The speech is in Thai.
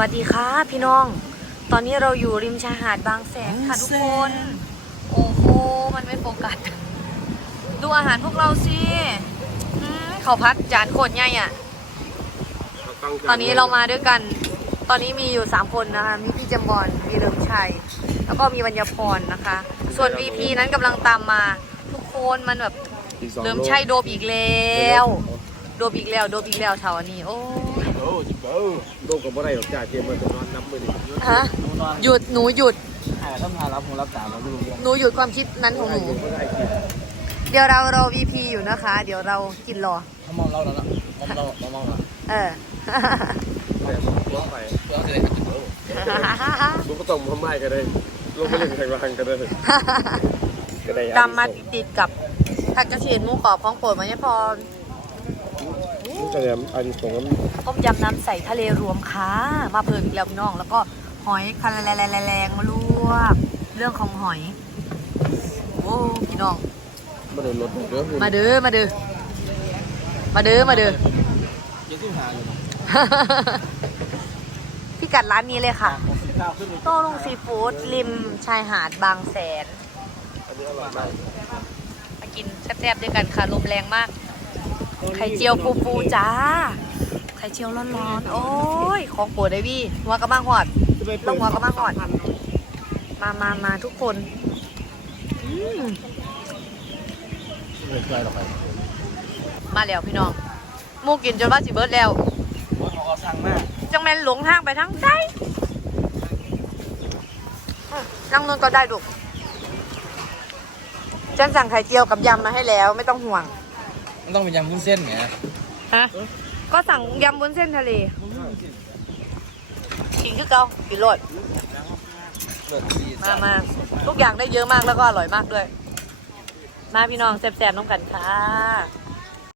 วัสดีค่ะพี่น้อง ตอนนี้เราอยู่ริมชายหาดบางแสนค่ะทุกคน โอ้โห มันไม่โฟกัส ดูอาหารพวกเราสิอืมเขาวพัดจานโคตรใหญ่อะ ตอนนี้เรามาด้วยกัน ตอนนี้มีอยู่ 3 คนนะคะ มีพี่จำบอนมีเลิมชัย แล้วก็มีวัญญพรนะคะ ส่วน VP นั้นกำลังตามมา ทุกคนมันแบบเลิมชัยโดบอีกแล้ว โดบอีกแล้ว โดบอีกแล้วเช้านี้ โอ้ย โอ้จิบเบอร์โลกกับอะไรหรอกจ่าเกมมันจะนอนน้ำมือดิฮะหยุดหนูหยุดอ่าต้องพารับผมรับสามเราไม่รู้เรื่องหนูหยุดความคิดนั้นของหนูก็ได้กินเดี๋ยวเรารอ VP อยู่นะคะ เดี๋ยวเรากินรอเขามองเราแล้วนะมองเรามองเราเออแต่ตัวไปตัวเลยจิบเบอร์ลูกก็ต้องมาไม่กันเลยลงไปเล่นทางล่างกันเลยก็ได้ตามมาติดๆกับผักกระเฉดหมูกรอบของโปรดมันยพร ก็ได้อันส่งน้ำต้มยำน้ำใสทะเลรวมค่ะมาเพิ่มอีกแล้วพี่น้อง แล้วก็หอยคันแรงๆมาลวก เรื่องของหอย โอ้พี่น้องมาเดินรถเด้อมาเด้อมาเด้อมาเด้อมาเด้อ ยังขึ้นหาอยู่พี่กัดร้านนี้เลยค่ะสีข้าวขึ้นโต้ลงซีฟู้ดริมชายหาดบางแสน อันนี้อร่อยมาก มากินแซ่บๆด้วยกันค่ะลมแรงมาก ไข่เจียวปูปูจ้า ไข่เจียวร้อนๆ โอ้ย ของโปรดได้พี่หัวกระมังหอดลงหัวกระมังหอด มามามาทุกคนมาแล้วพี่น้องหมูกินจนว่าสิเบิร์ดแล้วเขาก็สั่งมากจังแมนหลงทางไปทางใดอืมนั่งนนก็ได้ลูกฉันสั่งไข่เจียวกับยำมาให้แล้วไม่ต้องห่วง มันต้องเป็นยำวุ้นเส้นไงฮะก็สั่งยำวุ้นเส้นทะเลกินคือเกากินโรดเปิดดีมามาทุกอย่างได้เยอะมากแล้วก็อร่อยมากด้วย มาพี่น้องแซ่บๆน้องกันค่ะ